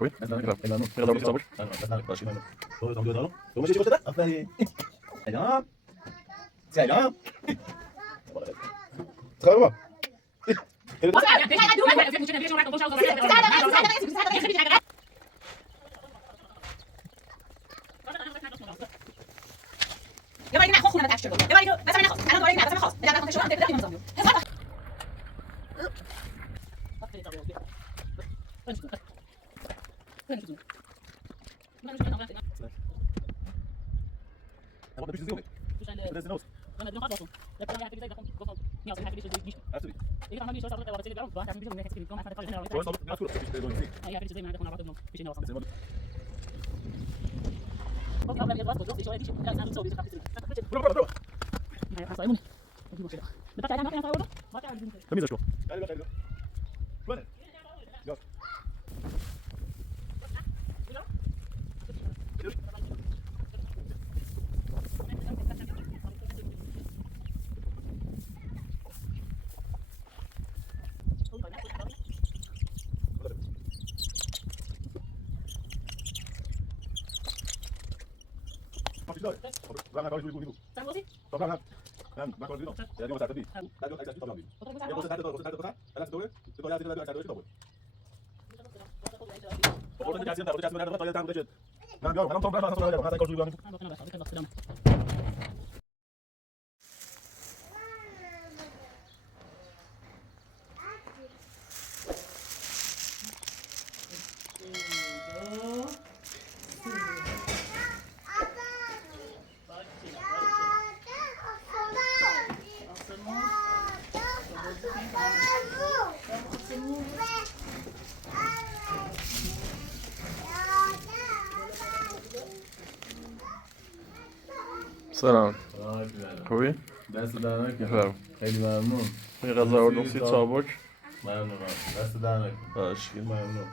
Oi? Biraz daha sabır. Doğru şey başladı. Aferin. Selam. Selam. Çıkar baba. يا بني ناخذ خونا نتعشى يا بني بس انا خلاص انا دوري بس انا خلاص بدي اخذ شو انت بدي نظام تميز شو وين يلا سلام خوبی؟ دست در نکن بخیر خیلی ممنون یه غذا آوردم سی چابک ممنونم دست در نکن باشکی ممنون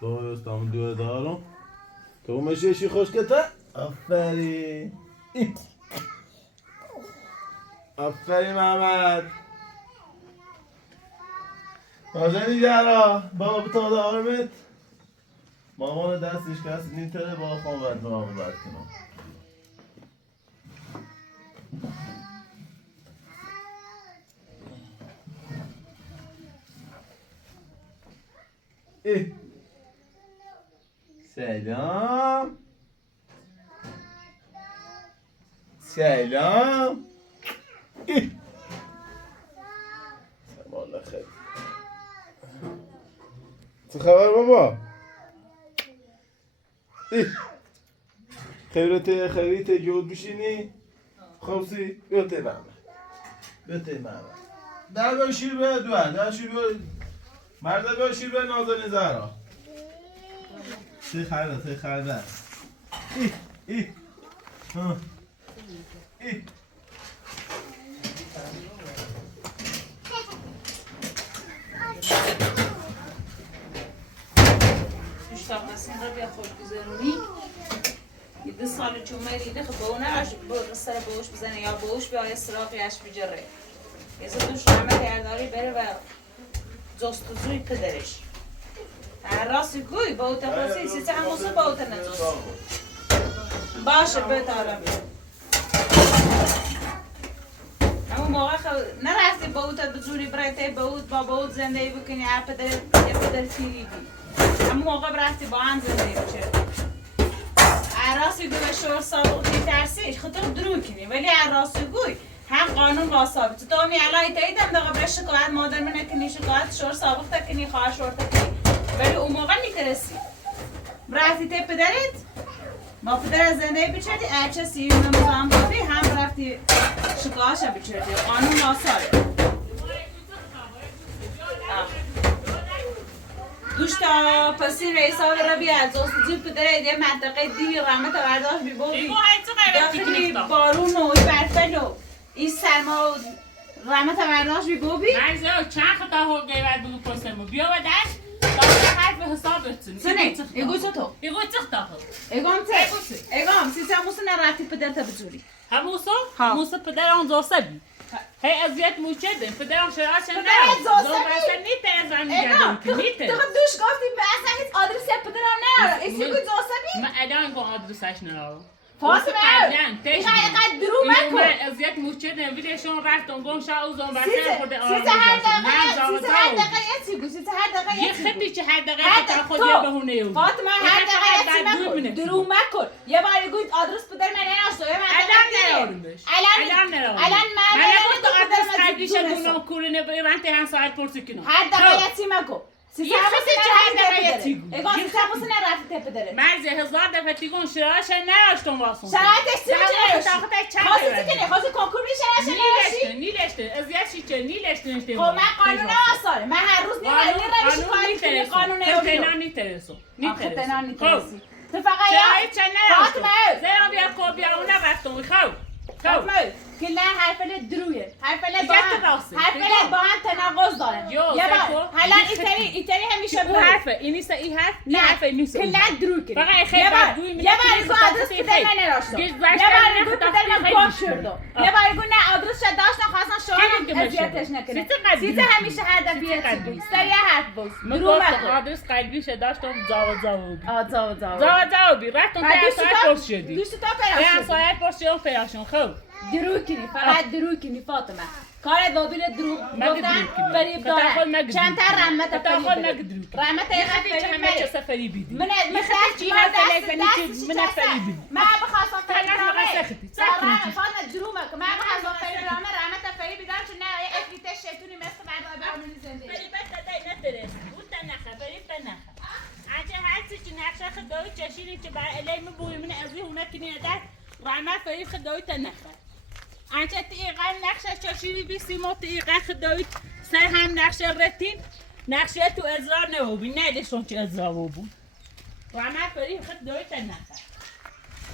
دوستم دو دارم تو مشیشی خوشگته آفرین آفرین محمد نازنی جرا بابا بتا دارمت مامان دستش کسی نیتره با خون ود نام برد کنم سلام سلام والله خير چه خبر بابا خیریت جود بشینی خمسی بیاته ماما در بر شیر به دو در شیر به مرد بر شیر به نازنین زهرا خیرده مشتاقسين ربي خوش بزنوني يدي صار تشوميري ده خبونه عش بقصر بوش بزنه يا بوش بيا اسراف ياش بجره يزد دوش عمل يرداري بره و جستجوی پدرش راستی گوی با اوت خاصی سی چند موسه با اوت نجوز باشه بهت آرامی اما موقع نرفتی با اوت بزوری برایته با اوت زندگی بکنی هر پدر تیری بی اما موقع برفتی با هم زندگی بچه راستی گوی شور سابق ترسیش خودت درو کنی ولی راستی گوی هم قانون با ثابت تو می علای تاییدم دقیقا برای شکایت مادر من نکنی شکایت شور سابق تکنی خواهر شور تکنی ولی اون موقع میترسی رفتی تی پدرت با پدر زنده بچردی اچه سیون نمازم بابی هم رفتی شکایتش بچردی قانون با ثابت دوشتا پسی رئیسا رو بیاد دوستی پدر یه منطقه دیگه رحمت برداشت بی بابی داخلی بارون و برفلو این سرما رحمت برداشت بی بابی مرزه چند خطا هو گیبت بلو پسمو بیا و دست داشته حرف حساب اتسون سنه ایگوی تو ایگوی تختا خود ایگام سیسا موسو نراتی پدر تا بجوری هموسو؟ ها. موسو پدر آن دوسته بی هی اذیت موچدن پدرم شراش نه پدرت زوسه زوم می؟ اصلا نیته از هم میگردم که نیته تو دوش گفتی به اصلا هیچ آدرسی پدرم نداره ایسی گوی زوسبی؟ من الان با آدرسش ندارم فاطمه قبلا این حقیقت درو مکن اذیت موچدن ویدیشون رفتم گم شاو زوم سیزه بسن خود آرام سیزه هر باشم دقیقه یه چی گو سیزه هر دقیقه یه یه چی خطی گو چه هر دقیقه تا خود یه بهونه یوم فاطمه هر دقیقه یه چی مکن درو مکن یه باری گوی آدرس پدر من نشد یه الان نرارمش الان من من تو آدرس قبلیش دونم کورونه من تهان ساعت پرسی کنم هر دقیقه یه چی مکن یه خطی چه هر دقیقه یه چی گو اگه سیزه موسی نرفتی ته پدره مرز 1000 دفعه تیگون شراش نراشتم واسون شرایطش چی میشه خاصی خاصی کنی خاصی کنکور میشه نراشی نیلشته ازیاشی چه نیلشته خب من قانون آساره من هر روز روش کاری کنی قانون تنان نیترسو تنان نیترسی تو فقط شرایط چه نراشتم فاطمه زیرا بیا کو بیا اون نرفتم خب فاطمه که نه حرفل درویه حرفل با دیگه راسته. حرفل با هم تناقض داره یو، یه زیکو. بار حالا ایتری همیشه اون حرفه این نیست این حرف نه حرفه نیست که نه درو کنی فقط خیلی یه بار بدگویی یه می‌کنی بار که گو آدرس خیلی پدر خیلی. من نراشتم گیز یه برش بار کردن گو خدا پدر من خیلی گم میشه. شدم یه بار گو نه آدرس شد داشتم خواستم کی شما میگه اذیتش بشه؟ نکنه سیزه قدری. سیزه همیشه هر دفعه سیزه یه چی قدری. بود سر یه حرف بود من درو گفتم مکن آدرس قلبیشه داشتم زاو زاو بی رفتم ده ساعت پرس شدی دوست تا ده پراشون ساعت پرس شدم پیراشون خب درو کنی فقط درو کنی فاطمه کار دوبیل درو مگه گفتن درو کنی؟ فریب خدا خود داره مگه چند تا درو کنی؟ رحمت خدا خود فریب مگه درو بده کنی؟ رحمت یه ایقا خطی چه فریب همه چه بده سفری بیدی من چی هر فلیزنی که من فری بیدی من بخواستم فریب تنها داره سختی، سختی. فاطمه درو مکن من بخواستم فریب داره رحمت فریب بیدم چون نه یه افریت شیطونی مثل مردم برمونی زنده فریبت دادای نترس بود تنخه فریب تنخه آنچه هستی که نقشه خدایی چشیری که بر علیم بوی من ازی هونه کنی در رحمت فریب خدایی تنخه آنچه تیقا نقشه چشیری بی سیمو تیقا خدایی سر هم نقشه رتین نقشه تو ازرار نبودی نه دشون چه ازرار بود رحمت فریب خدایی تنخه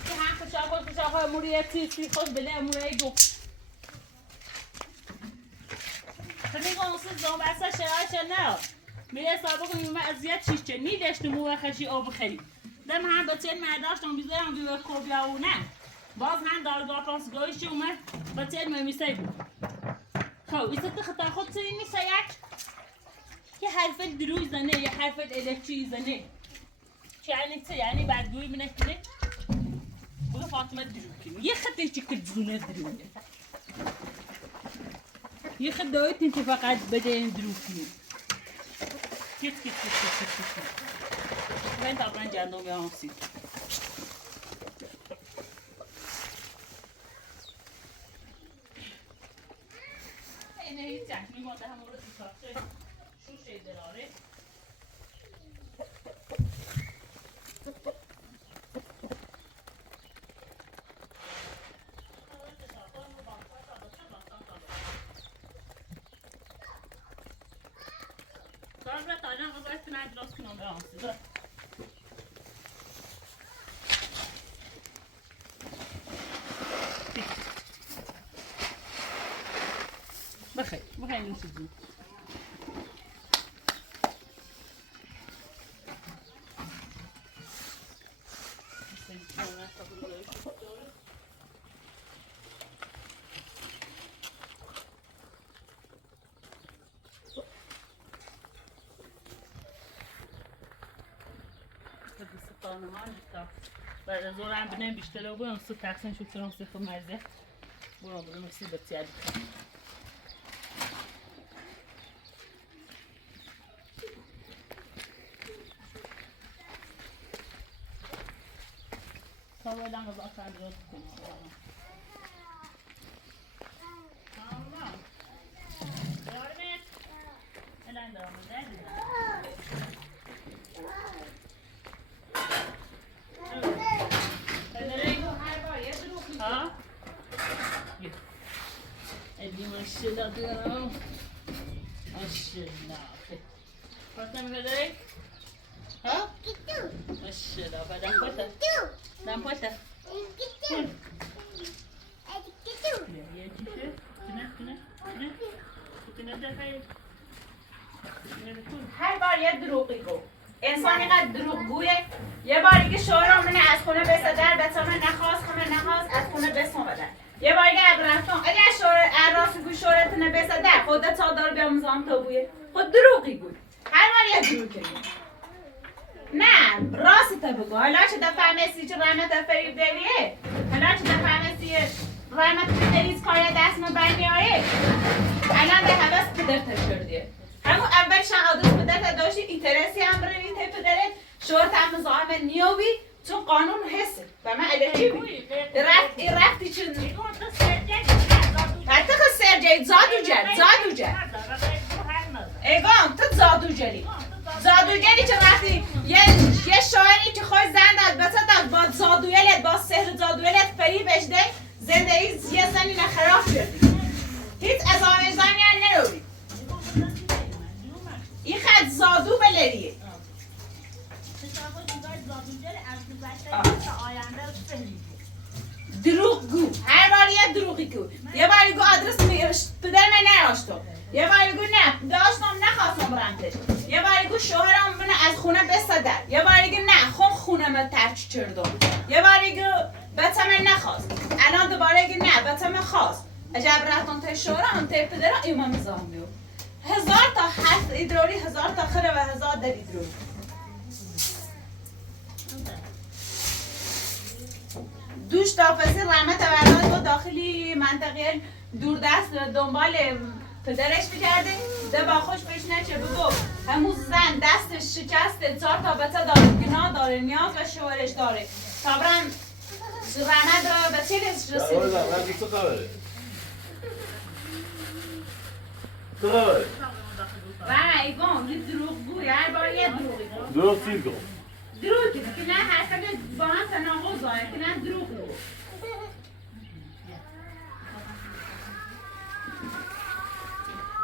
که هم کشاقای موریه تی خود بله موریه دو خیلی قانصد زنبسته شرایش نه میره سابقه کنیم من اذیت چیشه نیدشت مو خشی آب خرید دم هم بچه مرداشتم بیزارم بیور کوبیا و نه باز هم دارگاه پاسگاهیش اومد بچه میمیسه بود خب ایست خطا خود سری نیست یه حرف دروی زنه یه حرف الکتری زنه چه یعنی چه یعنی بدگویی منه کنه بگه فاطمه درو کنی یه خطی چی که زونه درویه یه خدایتین که فقط بده این درو کنی کیت من تقریبا جندم به آمسی اینه هیچ چشمی مانده همون رو دیساخته شوشه دراره Sonra tane kadar final biraz kınalı yansıdı. Bakayım nasıl değil. بعد از اون هم بنام بیشتر بودم سو تقسیم شد چون سه خود مرزه برام برام سی بسیار تا بعدم از آخر درست کنم تمام دارمت الان دارم ها؟ ادي ماشاءالله دارم ماشاءالله فاطمه بدري ها؟ ماشاءالله بدم فتا دم فتا هر بار یه دروغی گو انسان اینقدر دروغگویه یه بار دیگه شوهرم منه از خونه بسه در بچه من نخواست خونه نخواست از خونه بسم بدن یه بار اگر رفتم اگر راست گوی شورت نبسه در خودت صادر بیام زام تو بویه خود دروغی بود هر بار یه دروغ کنی نه راست تا بگو حالا چه دفعه چه رحمت فریب دلیه حالا چه دفعه رحمت دلیز کار دست ما برمیایه الان به حوث پدرت شدیه همون اول شان آدرس پدرت داشتی اینترسی هم روی ته پدرت شورت هم زامن نیوی چون قانون هسته و من الهی بی رفتی چون حتی که سرجه زادو جد ایگان تو زادو جلی چه وقتی یه شاعری که خوی زند البته داد با زادویلت با سحر زادویلت فریبش ده زندگی یه زنی نخراب شدی هیچ از آموزانی هم نروی این خد زادو بلریه دروغ گو هر بار یه دروغی گو یه باری گو آدرس پدر من نراشتم یه باری گو نه داشتم نخواستم برمتش یه باری گو شوهرم منو از خونه بستدر یه باری گو نه خونه من ترک چردم یه باری گو بچه من نخواست الان دوباره گو نه بچه من خواست عجب رفتم تا شوهرم تا پدرم ایما میزام نیو 1000 تا هست ایدروری 1000 تا خره و 1000 در ایدروری دوش تافسی رحمت اولاد با داخلی منطقه دوردست دنبال پدرش میکرده ده با خوش بهش نچه بگو همون زن دستش شکسته 4 تا بچه داره گناه داره نیاز و شوهرش داره تا برم رحمت را به چه رسید رحمت ایگان یه دروغ گوی هر بار یه دروغی دروغ چی گفت؟ دروغ که نه حرکت با هم تناقض داره که نه دروغ بود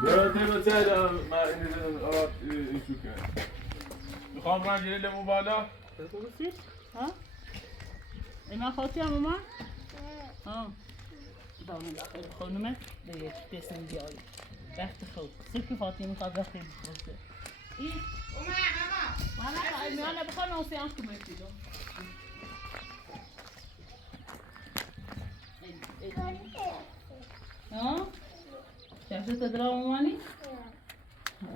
برای بچه من این چو کنم میخوام من گیره لیمو بالا ها؟ اینا خواهی هم اومد؟ ها دامن داخل خانومه به یک دستن بیاری وقت خود سرکی خاطی میخواد وقتی بخواسته این اومد میانه بخواه نوسیانس که میتیدم ها؟ چشت تدرا اومانی؟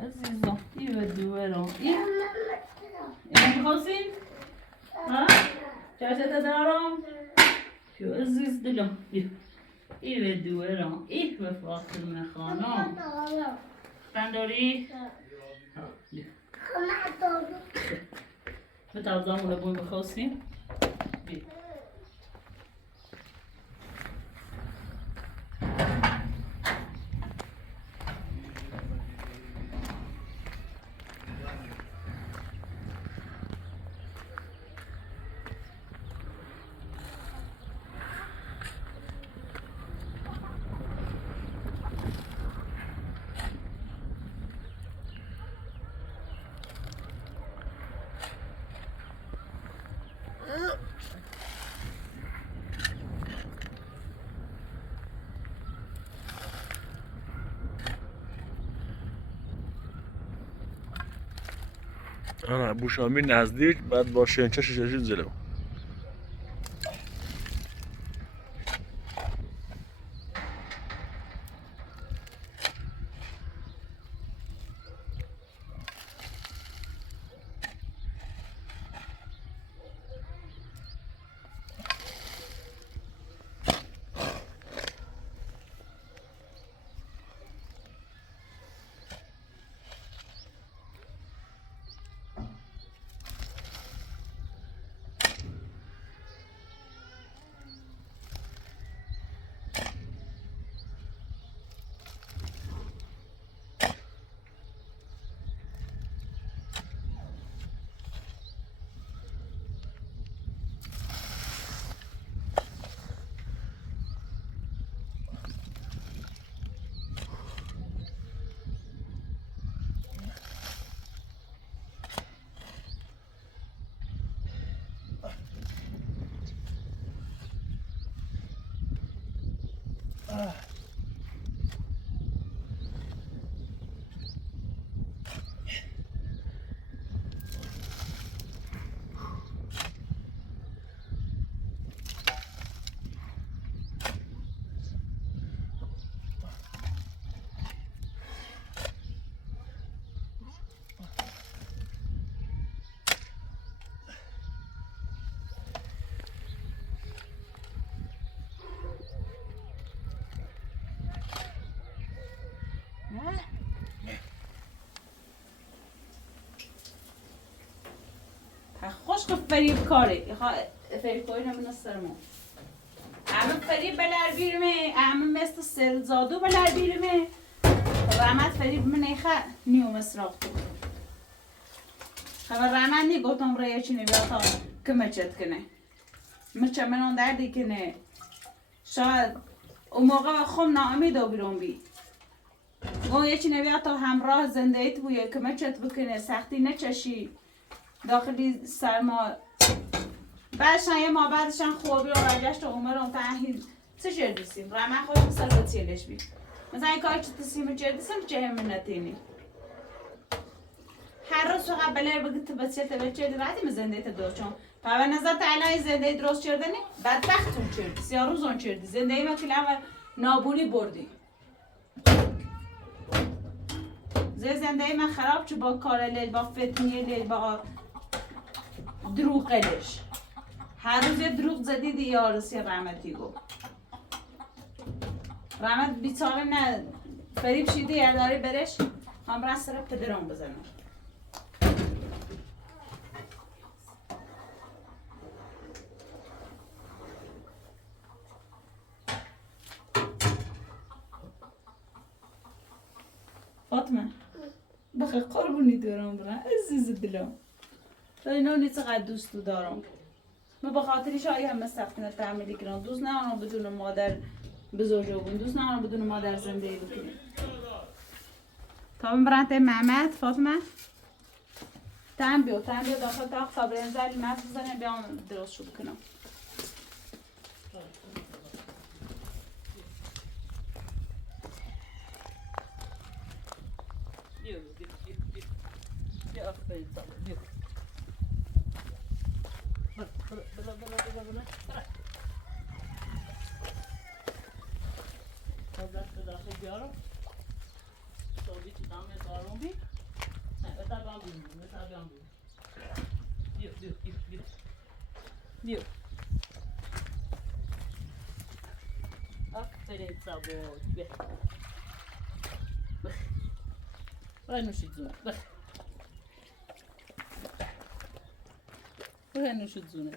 عزیزم این به دوبرم این میخواستین؟ ها؟ چشت تدرام؟ شو عزیز دلم این به دوبرم این به فاطمه خانم بنداری؟ به تازامون رو بوی بخواستیم آره بوشامی نزدیک بعد با شنچه شششید زلم خوش خب فریب کاری فریب کاری نمونه سرمون همه فریب بلر بیرمه همه مثل سرزادو بلر بیرمه رحمت فریب منه خواهد نیو مصراف خبر رحمت نی گفتم رای چینه بیا تا کمه چت کنه مچه منان دردی کنه شاید اون موقع خم ناامید بیرون بی گون یه چینه بیا تا همراه زندگیت بویه کمه چت بکنه سختی نچشی داخلی سرما بعدشان یه ما بعدشان خوبی رو برگشت و عمرم تحهیل چه جردیسیم رحمت خواهی سر رو تیلش بی مثلا این کار چه تسیم جردیسم چه همین نتینی هر روز فقط بلر بگید تو بچه چردی راحتی من زندگیت دو چون و به نظر تعالی زندگی درست چردنی بدبختون چردی سیاه روزون چردی زندگی ما کلی همه نابونی بردی زندگی من خراب چه با کار لیل با فتنی لیل با دروغ لیش هر روز یه دروغ زدی دی یارسی رحمتی گو رحمت بیچاره نه فریب شیده یاداری برش هم را سر پدرم بزنم فاطمه بخیر قربونی دارم برم عزیز دلم اینو چقدر دوست دارم من به خاطرش آیه همه سختینه تعمیلی کنم دوست ندارم بدون مادر بزرگ بودن دوست ندارم بدون مادر زندگی بکنم تا من برم محمد فاطمه تم بیو داخل تاق تا برنزل مست بزنم بیام درست شو بکنم Dio. Aferin Saboş. Bak. Buraya nuşudzuna. Bak. Buraya nuşudzuna.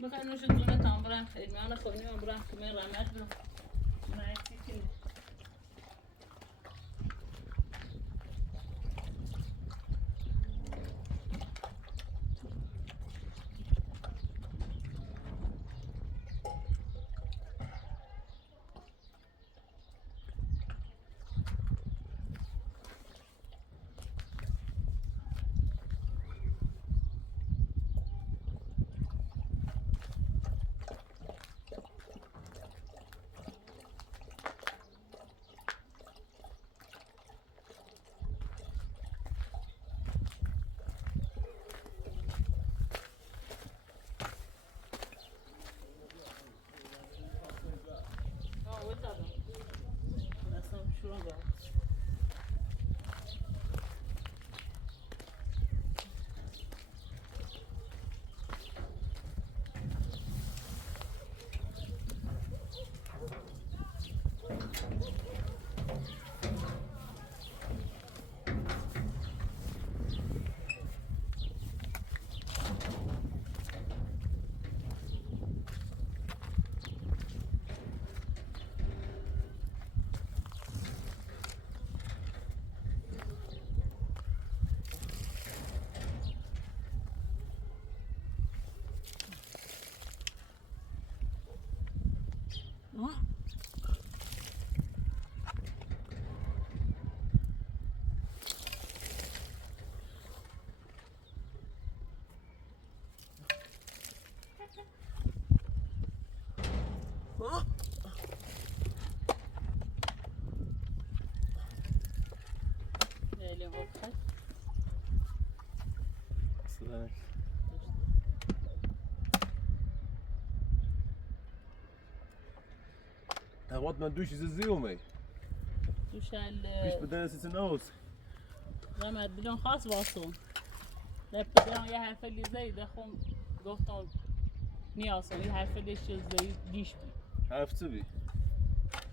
Buraya nuşudzuna tam buraya ilmana konuyorum buraya kime rahmet mi? Buraya çekin. wat man douche is ziel mee. دوش Bis بدن سیتن اوز. رمد بدون خاص واسون. لپدان یه حرف لیزه دخون گفتم نیاسون یه حرف لیش زی دیش بی. Hafte bi.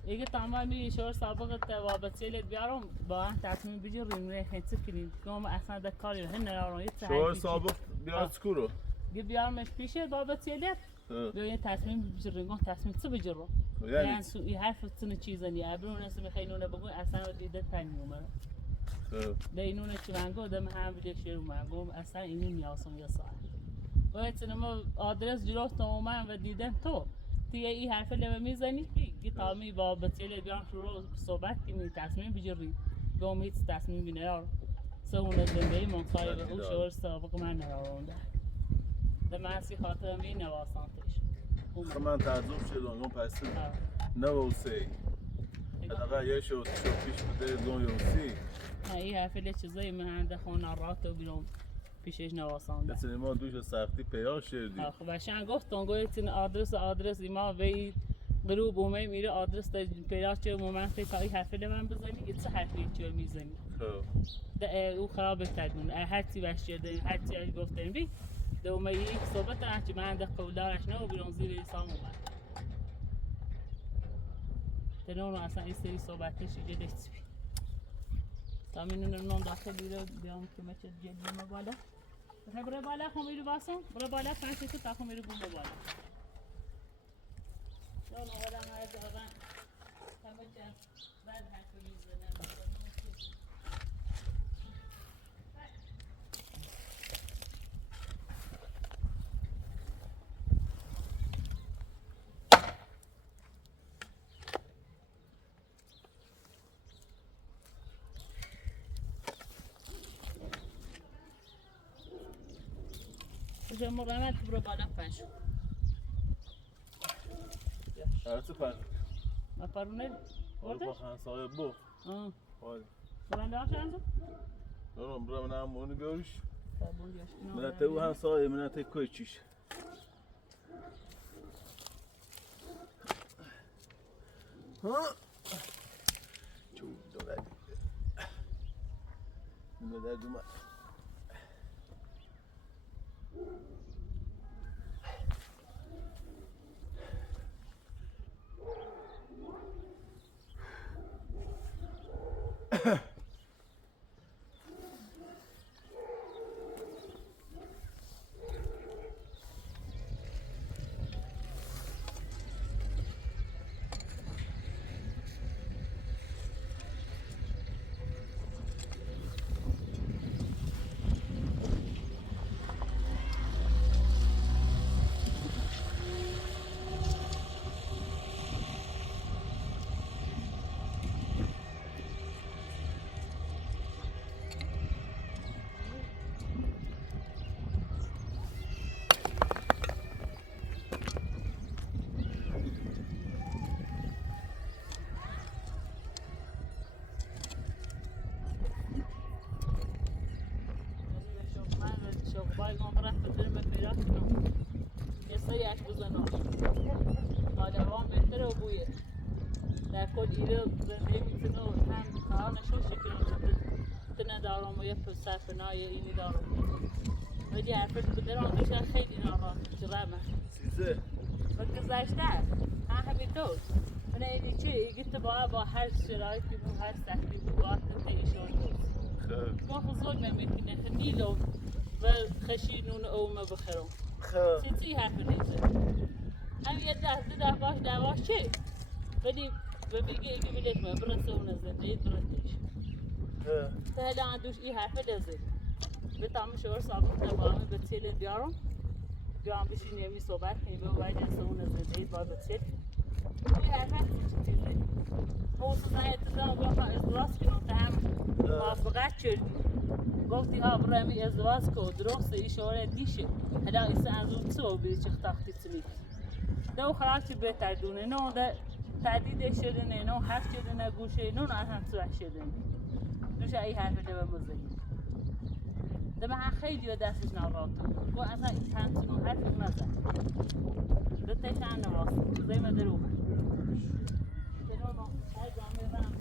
اگه تمام میری شور سابقت و بسیلت بیارم با هم تصمیم بگیریم نه هیچ کنیم گم اصلا در کاری هن نرارم یه شوهر سابق بیاد سکورو بیارمش پیشه با بسیلت بیاین تصمیم بگیریم تصمیم چه بگیرم یعنی این حرف چه چیزا نی ابرون است میخوای نونه بگو اصلا دیده تنی اومد ده اینونه چی منگو دم هم بده شیر منگو اصلا اینی میاسم یا ساعت باید ما آدرس جلوست اومدم و دیدم تو دیگه این حرف لب میزنی که تامی با بچه‌ل بیان شروع صحبت کنی تصمیم بگیری به امید تصمیم بگیری سونه زندگی منصای به او شور سابق من نرونده ده ماسی خاطر می نواسانتش من تعجب شدم اون پس نه سی حداقل یه شو پیش بده دون یوسی این حرف ل چیزای من دخون رات و بیرون پیشش نواسانده مثل ما دوش سختی پیدا شدی خب باشن گفتم گفتین آدرس ما وی غروب اومه میره آدرس پیدا چه مومنت تا این حرف من بزنی یه چه حرفی چه میزنی او خراب تدون هر چی باشه ده هر چی گفتن بی ده اومه یک صحبت هرچی من ده قولدارش نه و بیرون زیر انسان اومد تنون اصلا این سری صحبتش اینجا دست بی تا منون نون داخل بیره بیام که مچه جدی بالا برای بالا خمیری باسم برای بالا پنج تا خمیری بوم بالا نه ولی ما از آن همه چیز بعد حرفی میزنم je me remets pour pas la pêche. هرچه پن ما پرونه با خانسای بو برند آشان تو برام نام اون بیاریش من من تو همسایه من تو کوچیش ها چو داره من دادم سرفنای اینی دارم ولی حرفش بدران میشه خیلی ناراحت جرمه سیزه و گذشته همینطور من اینی چی گیت با هر شرایطی و هر سختی و وقت تیشون دوست ما ظلم میکنه خیلو و خشینون اومه بخرم چی حرف نیست هم یه ده باش چی ولی بمیگه ایگه بلیت من برسه اون زنده برسش هلا عندوش ای حرف دزه به تمام شور سابق تمام به تیل بیارم بیام بشین یمی صحبت کنیم به وای دست اون زنده با به تیل ای حرف چیزه خصوصا اتفاق با ازدواج کنم تا هم موافقت کردی گفتی ها برای ازدواج کو درست اشاره دیشه هلا ایسا از اون تو بری چه تاختی تنی دو خلاصی بهتر دونه نه ده تعدید شده نه حرف شده نه گوشه نه هم تو شده دوش ای حرف ده بمزنی ده من خیلی دستش نراحت و اصلا این تنسون حرف نزد ده تشان نواست زي ما درو تنو هاي جامعه نگاه هم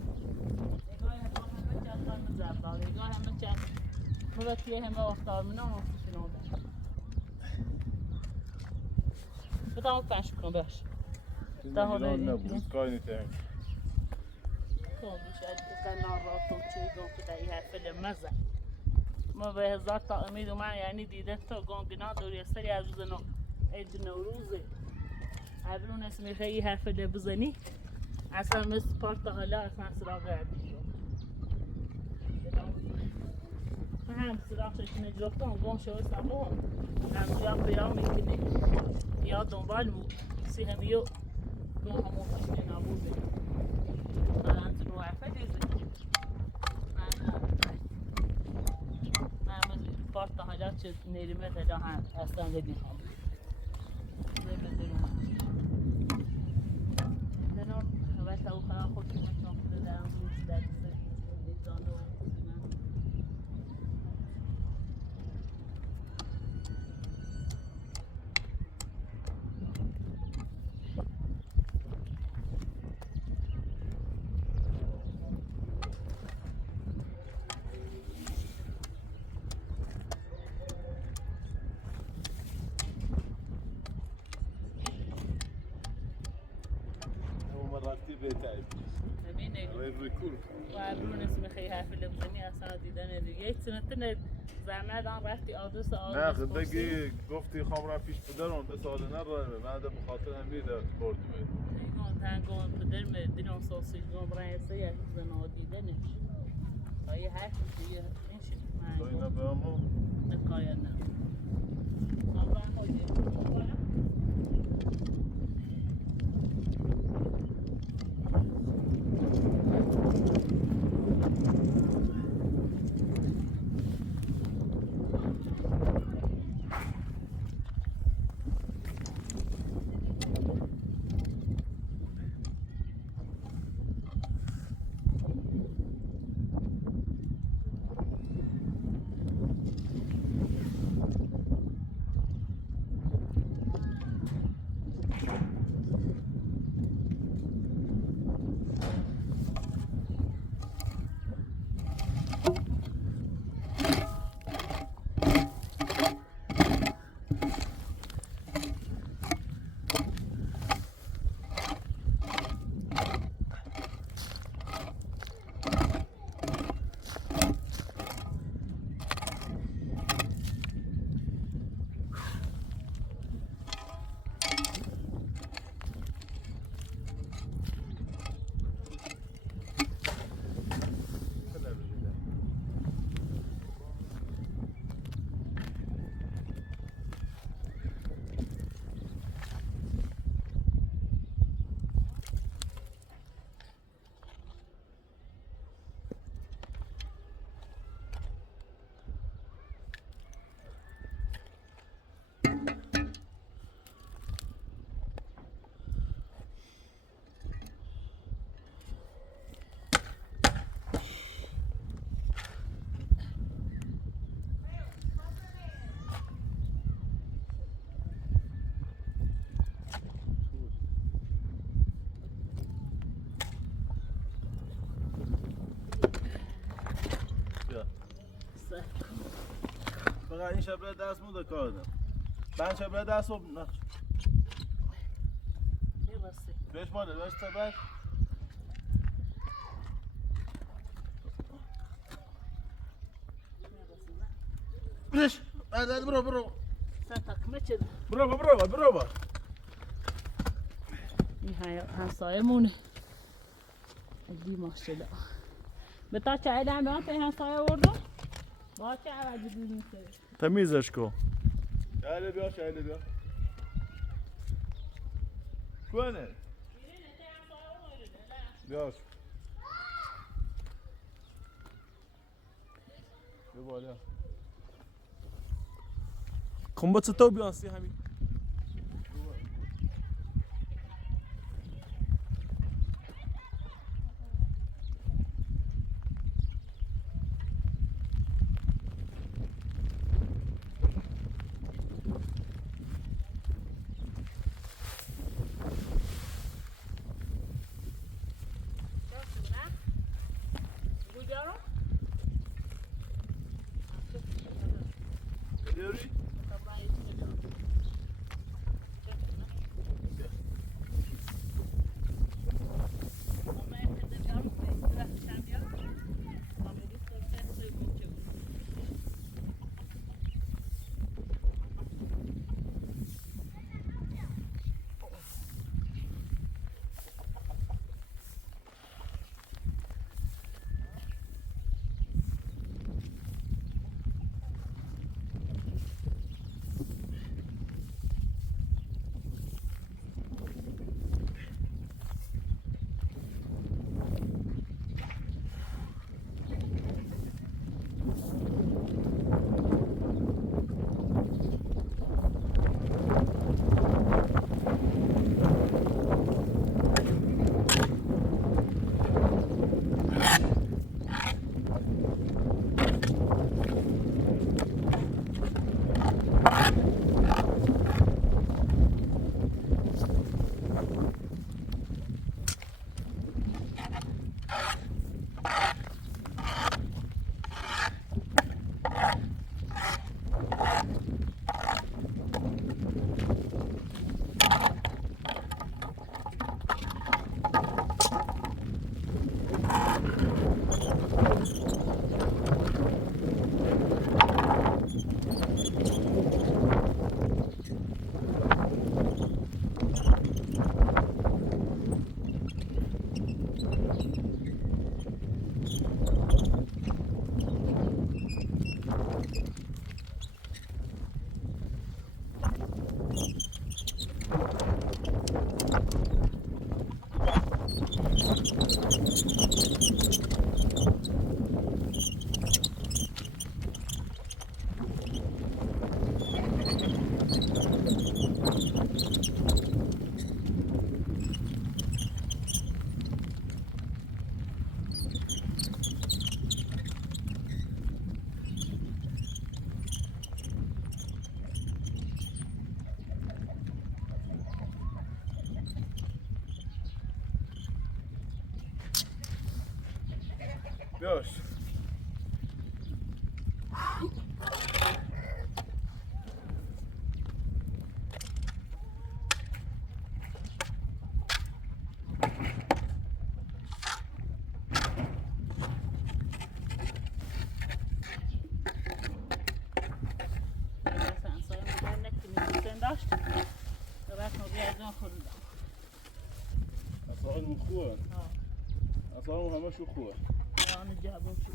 چند تا مزبال نگاه هم چند مرتیه هم اختار منم شنو ده بدم پاش کنم باش نه بود کاری نمی‌کنم تو بیشتر زنان را تو چه گم که دایی حرف مزه ما به هزار تا امید و من یعنی دیده تو گنگنا دوری سری از روز عید نوروزه عبرون اسمی خیلی حرف بزنی اصلا مثل پارت حالا اصلا سراغ عبی شد هم سراغش نجرفتم گم شد سمون هم جا پیام میکنه یا دنبال مو سی همیو گم همون پیشنه نبوده الان تو رو حرفه دیزه من پارت حالا چه نیرمه دلا هم اصلا بدی هم وقت او خواهم خود که من چون کنه دارم روز در دیزانه و رفتی بهتری همینه روی کور و ابرون اسم خیلی حرف لبزنی اصلا دیدن دیگه یک سنتن زحمت آن رفتی آدرس نه خدایی گفتی خواهم رفت پیش پدرم به سال نرمه من ده بخاطر همین ده کردمه ایگان تنگان پدرم دیدم ساسی گم رئیسه یک زن دیدنش های حرفی دیگه این شد تو اینا به همون نکاید نه آبان خودی فقط این شبه دست مونده کار دارم من شبه دست رو نخش بیش باله بیش تبر بیش بعد برو ستاکمه چه برو این همسایه مونه علی ماشالله به تا چه عیدم به من همسایه بردم با چه عوضی بیرون سره تمیزش کن شایله بیا کنه بیاش بیا بالا کن با تو بیانسی همین اینا خوردم. اصلا خوبه. اصلا همه شو خوبه. آن جابو شو.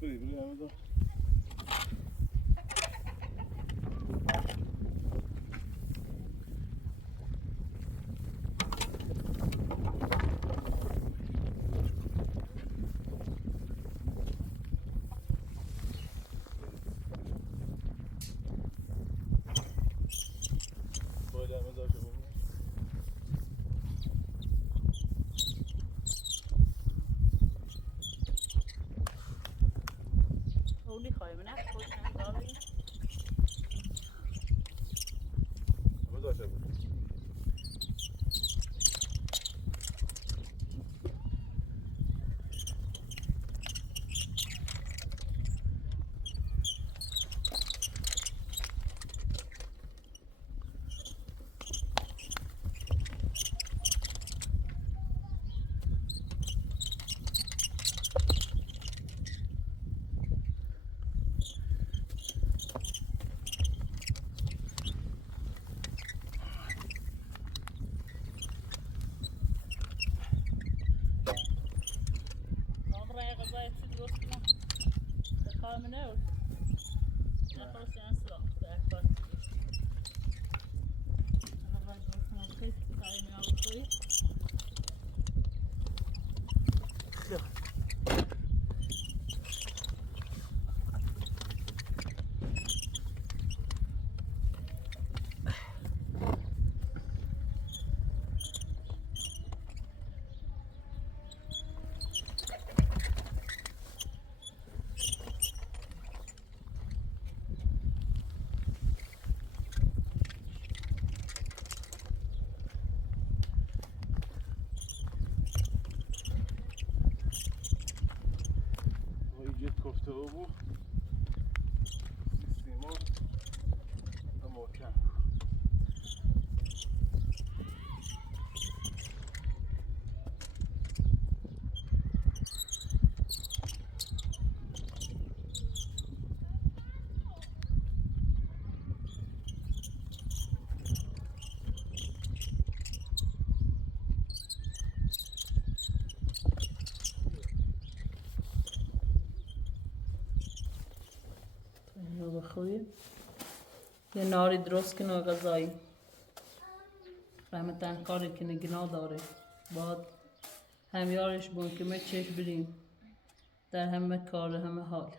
بری همه دا. اونی خواهیم نه خوش نمیداری. کفته بود سیمان و محکم بخوری یه ناری درست کنه غذایی فهمتن کاری که نگنا داره باید همیارش بون که ما چش بریم در همه کار همه حال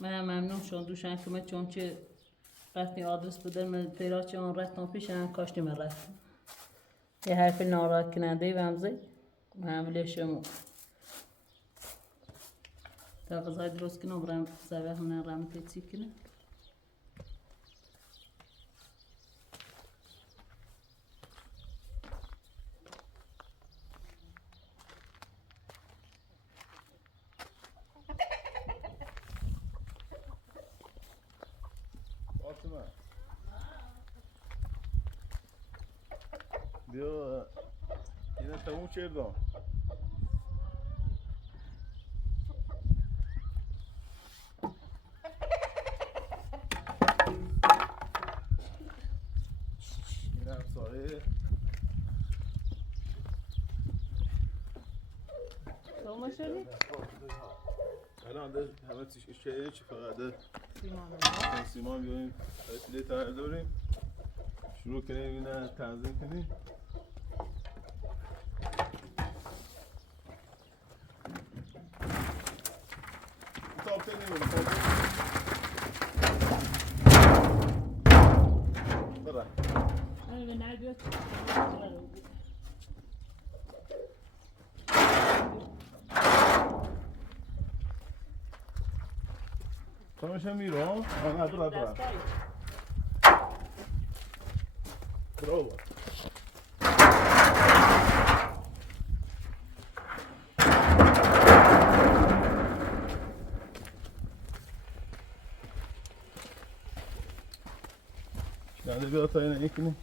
من هم ممنون شون دوشن که من چون چه رفتنی آدرس بدن من پیرا چه آن رفتن پیش هم کاشتی من رفتم یه حرف ناراحت کننده بمزه معموله شما تا غذای درست کنم برم زوه همه رمته چی کنه بیا اینه تموم کردم این همسایه شما شدی؟ الان همه چی فقط سیمان بیاییم اطلاعی تر داریم شروع کنیم اینه تنظیم کنیم تابته نیمونه برای به نرگیت تمامش هم میرم آنها برا برو شنده بیا تا اینه یکنی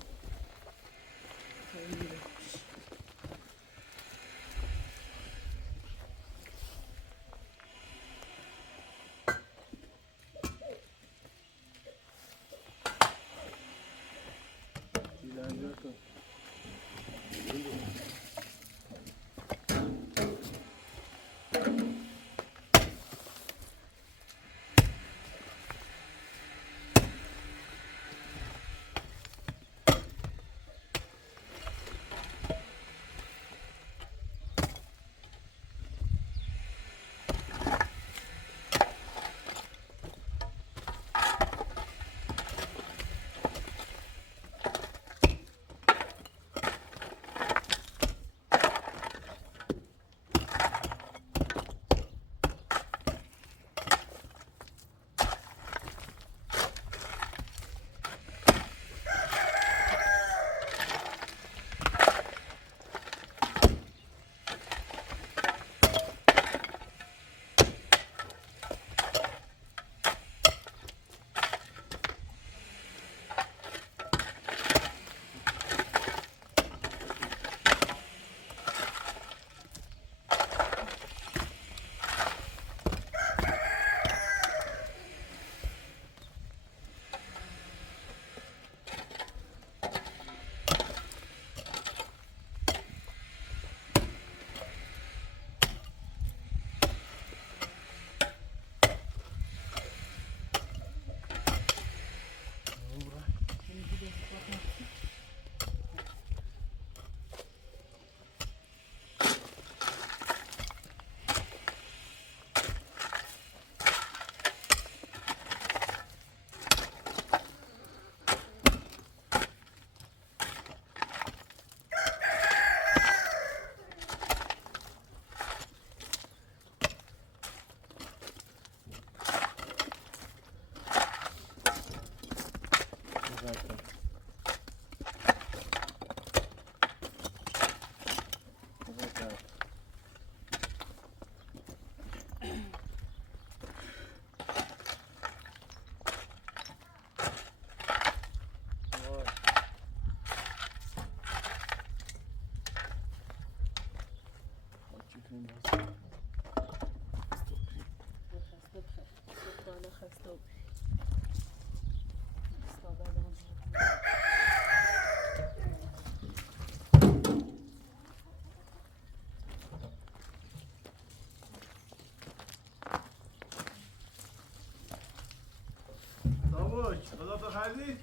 غذا تو خریدی؟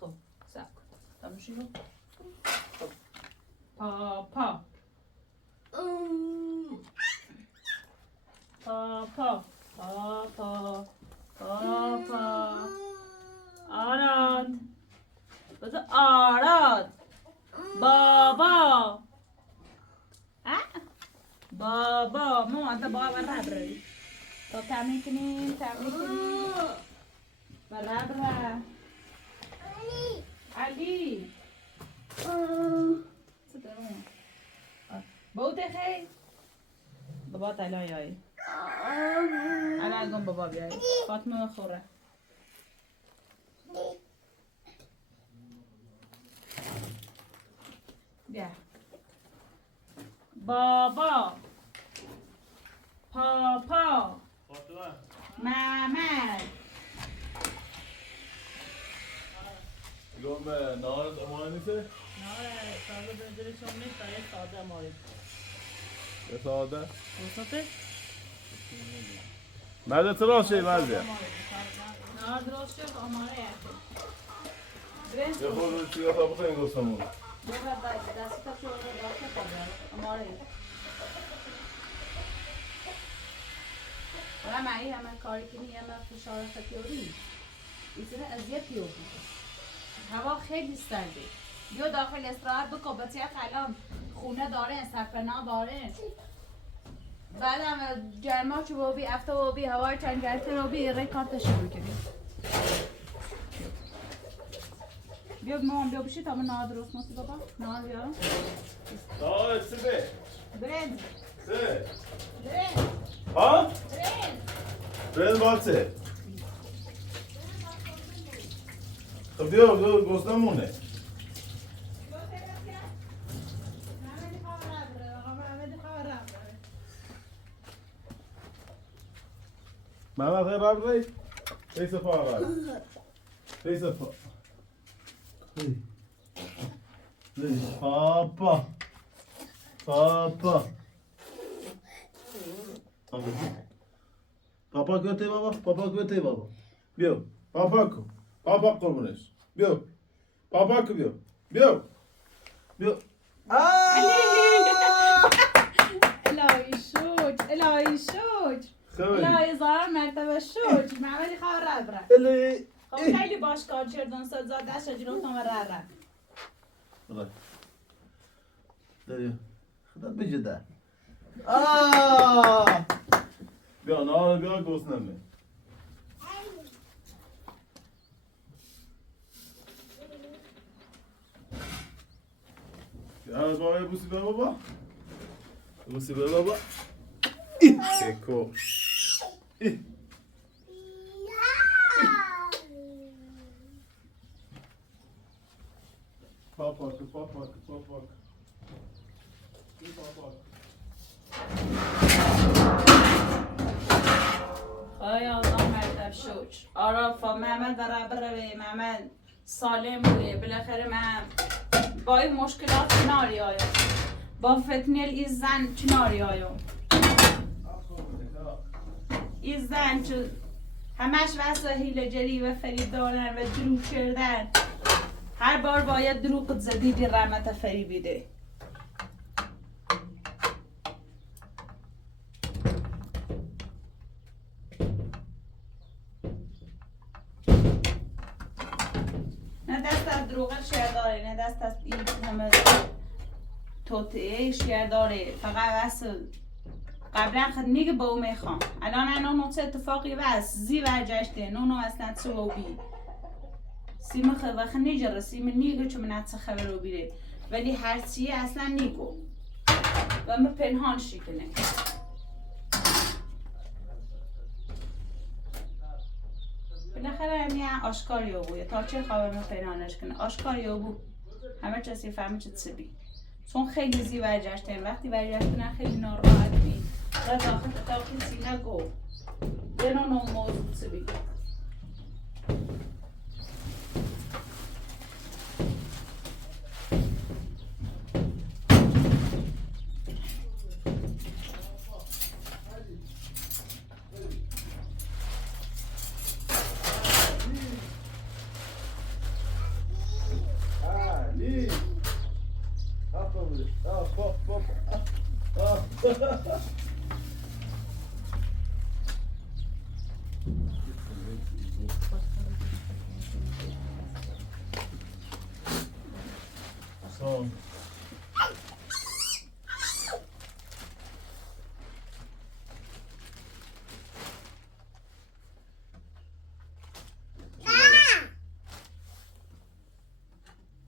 خب سب کن تموشی رو خب پاپا پاپا پاپا پاپا آراد بذار آراد بابا بابا مو انت بابا ربري طب تعمل كنين برابرة علي بوت خي بابا تعالى ياي انا اقوم بابا بياي فاطمه وخوره بیا بابا پاپا محمد گم نهارت امانه نیسته؟ نه ساده دلشون نیست تا یه ساده مارید یه ساده؟ وسطه؟ مرده تراش شد مرده نه درست شد آماره یکی برنج یه خود رو چیزا تا بخواهیم گفتمون ببر دستی تا شو داشته کنم آماره ولی معی همه کاری کنی همه فشار خطیوری ایسونه اذیتی بود هوا خیلی سرده بیا داخل استراحت بکن بطیه الان خونه داره سرپنا داره بعد هم گرما چو بابی افتا بابی هوای چند گرفته بابی ری کارتش شروع کنیم بیا مامان بیا بشی تا من نهار درست ماسی بابا نهار بیارم نهار سه به برنج سه برنج ها؟ برنج برنج بال سه خب بیا گوست نمونه محمد خیلی رب ری؟ ریس پا رب ریس پا ریس پاپا پاپا پاپا کته بابا پاپا کته بابا بیا پاپا کو پاپا قربونش بیا پاپا کو بیا بیا بیا الهی شکر الهی شکر الهی زار مرتبه شکر محمدی خواه رب رب الی خب خیلی باش کار کردن سازاد دست جلو تا رب رب Right. There خدا بجده آه بیا نهار بیا گوست نمه بیا بابا بوسی به بابا بوسی به بابا که پاپا خدایا الله مرتب شکر آرافا محمد رب روی محمد سالم بوده بالاخره من با این مشکلات کناری آیم با فتنه این زن کناری آیم این زن چون همش واسه حیله جری و فریب دارن و دروغ کردن هر بار باید دروغ زدی بی رحمت فریبیده نه دست از دروغ شیر داره نه دست از این همه توطعه شیر داره فقط واسه قبلا خد میگه با او میخوام الان انا نوت اتفاقی بس زی برجشته نونو اصلا تو بی سیم وقت نجره سیم نیگه چون من چه خبر رو بیره ولی هر چیه اصلا نیگو و من پنهان شکنه بالاخره همیه آشکار یابویه تا چه خوابه من پنهانش کنه آشکار یابو همه چیزی فهمه چه چبی چون خیلی زی برجشته وقتی برجشته خیلی ناراحت بی و داخل سینه گو یه نوع موضوع چبی Son.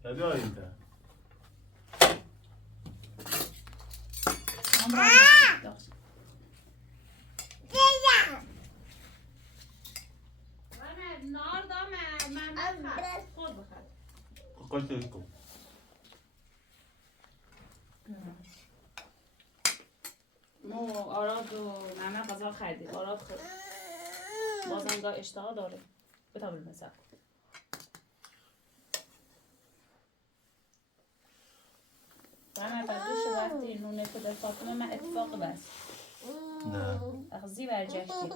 Hadi ayın da. Kaç dakika? مو آراد و نمه غذا خریدیم آراد خود بازم انگار اشتها داره بتا بالمثل من بردوش وقتی نونه پدر فاطمه من اتفاق بس نه اخزی برجشتی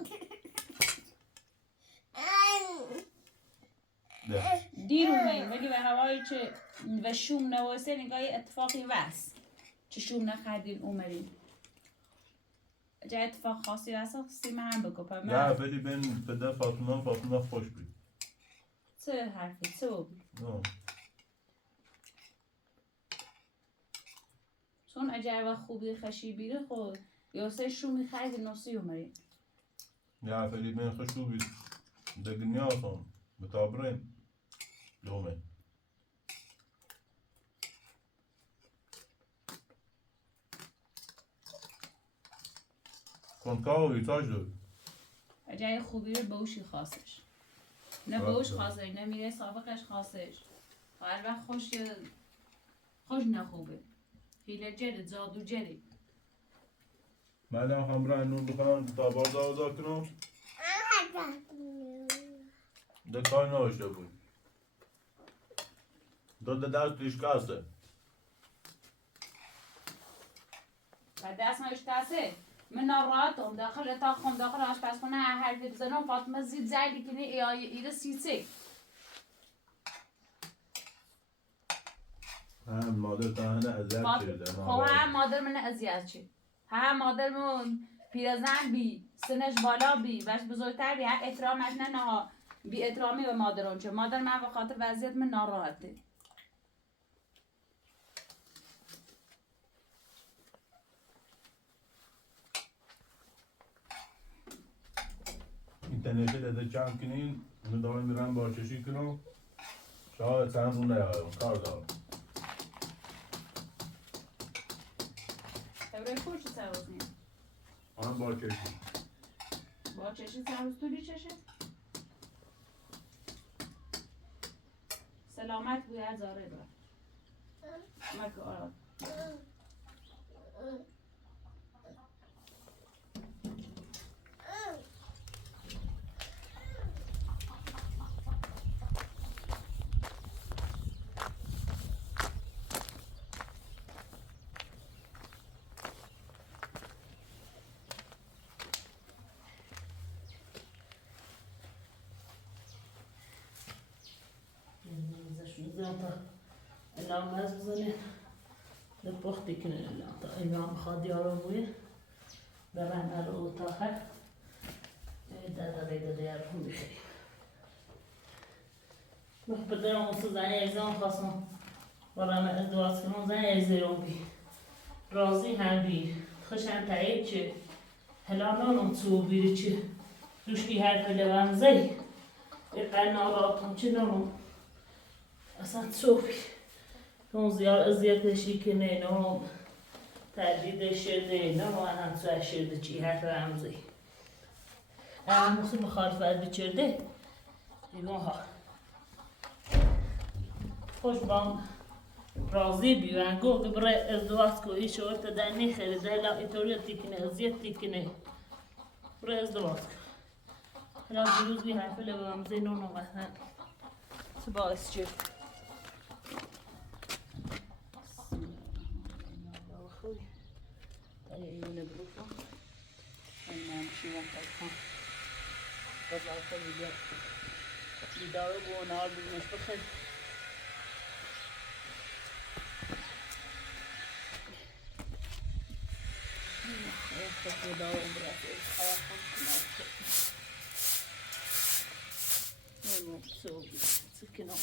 ده دیر اومدیم ولی به هوایی چه و شوم نواسه نگاهی اتفاقی وست چه شوم نخریدیم اومدیم جا اتفاق خاصی وست خصی من هم بگو پر نه ولی بین پدر فاطمه خوش بید چه حرفی چه بگو چون اگر و خوبی خشی بیره خود یا سه شومی خریدیم نصی اومدیم نه ولی بین خوش بید دگنیا son بتابرین دومه کنکاو ایتاج دار اگر خوبی رو بوشی خواستش نه بوش خواستش نه میره سابقش خواستش هر وقت خوش نخوبه هیله جره زادو جره مادام همراه نون بخوان تا بازار کنم دکار نوشته بود دو دست توش کاسه و دست نشتاسه من ناراحتم داخل اتاقم داخل آشپزخونه حرفی بزنم فاطمه زید زدی که نه ایره سیسه هم مادر تاهنه اذیت شده خب هم مادر من اذیت شد هم مادر من پیرزن بی سنش بالا بی وش بزرگتر بی احترامش نه بی احترامی به مادران چه مادر من به خاطر وضعیت من ناراحته اینترنتی داده جمع کنین نداره میرم بارچشی کنم شاید سهم اون نیارم کار دارم برای خوش سروز نیم آن بارچشی با چشی سروز تولی چشه سلامت بوی از آره دار مکه آراد الان از بزنه لپختی کنه الان تا امام خواهد یارم بویه برن رو اتاقه داده یارم بخیریم بدرم اصلا زنی ایزان خواستم برام ازدواج کنم زنی ایزان بی راضی هم بی خوشم تایید چه هلانانم تو بیری چه دوش بی هر پله ومزی اقل ناراتم چه نانم اصلا صوفی اون زیاد اذیتشی که نه نام تردید شده نه هم تو شده چی حرف رمزی اما مخصوص مخالفت بچرده ایمان ها خوش بام راضی بیوان گفت برای ازدواج کنی شوهر تا در نخیره در ایتوریا تیکنه اذیت تیکنه برای ازدواج کن حالا دیروز بی حرف لبامزی نونو مثلا چه باعث شد ایونه بروفا من همشی وقت کن بزرگتا بیداره بو نهار بیدنش بخیر دارم برای خواهد کنم. نه سوگی سکنم.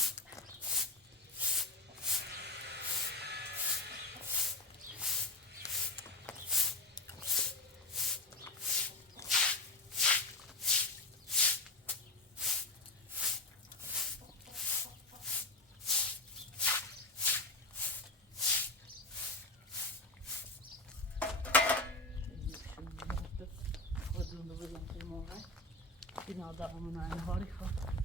اینا دارم من هاری خواهم.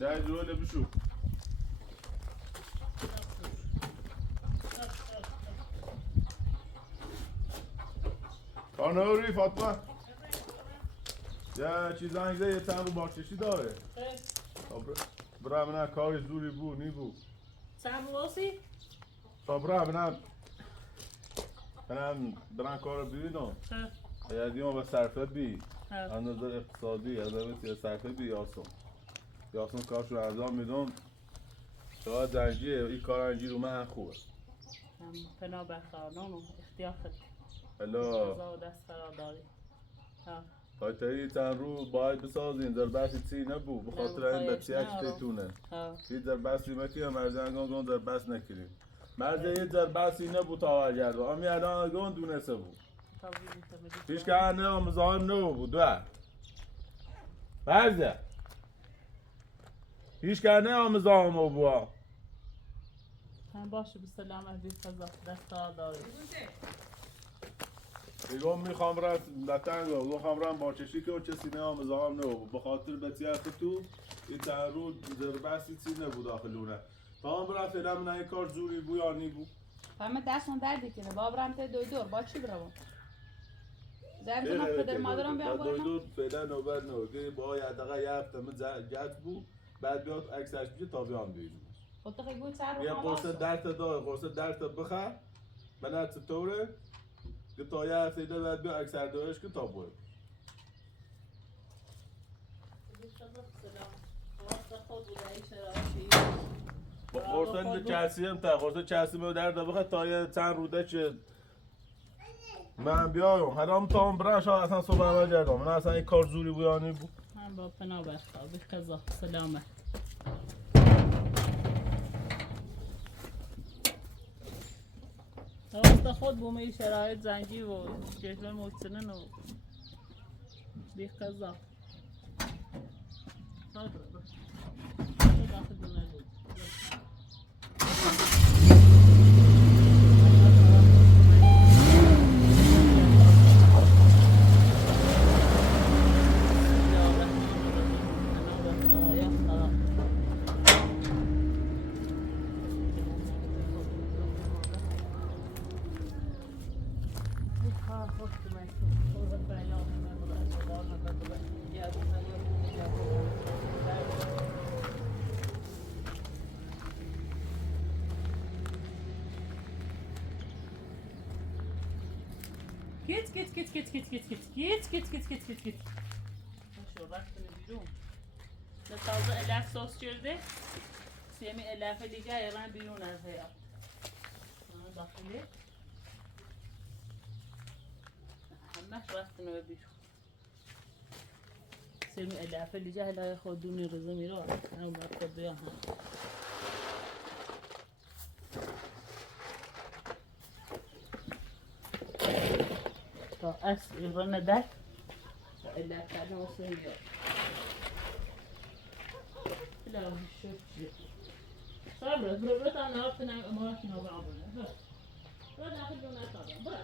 در جوال بشو کارنوری فاطمه یه چیز انگیزه یه تن رو باکشی داره برای منه کار زوری بو نی بو سام واسی؟ برای منه کار بیدم یا دیما به صرفه بی از نظر اقتصادی از نظر صرفه بی یاسون کارشو انجام میدم شاید زنجیه این کار انجی رو من خوبه پناه بخوانم و اختیار خد هلا ازا دست قرار داری تایی تن رو باید بسازین در بحثی چی نبو بخاطر این بچه که تیتونه این در بحثی مکی هم مرزنگان در بحث نکریم مرزه یه در بحثی نبو تا وجرد و همی الان گون دونسته بود پیش که نه آموزان نبو دو مرزه هیچ کنه آموزان نبو باشه بسلامت بی فضا دست قرار داری دیگه میخوام رفت لطنگو میخوام رفت با چشی که چه سینه آموزان نبو بخاطر بسیار تو این تن رو در بحثی چی نبو داخلونه تا هم رفت فعلا من این کار زوری بو یا نی بو فهمه دستم دردی کنه بابرم ته دور با چی برم زرد ما پدر مادرم بیام برم دور فعلا نوبت نو با یه دقیقه یه هفته من جت بو بعد بیاد عکسش بشه تا بیام دیدم خود تخیل بود سر رو یه قرص درد داره قرص درد بخور من چطوره که تا یه هفته دیگه بعد بیا اکثر دارش که تا بود قرص چرسی هم تا قرص چرسی به درد بخور تا یه چند روده چه من بیایم حالا تا هم برنش اصلا صبح نجردم من اصلا این کار زوری بودانی بود من با پناه بخواه بی قضا سلامت راست خود بومه شرایط زنجی و چشم محسنن و بی قضا Git. Şöyle bak bunu birum. Ne taze elaf sos çözdü. Semi elafı liga yaran birun az ya. Dakhili. همش وقتنا ببيشو سيرمي الافه اللي جاهله ياخذوني رزمي رو انا باخذ اياها اس يغنى ده الا كانوا سيئ لا شوف صبر برو تا نافتنا ما شنو بعضنا برو ناخذ لنا صبر برو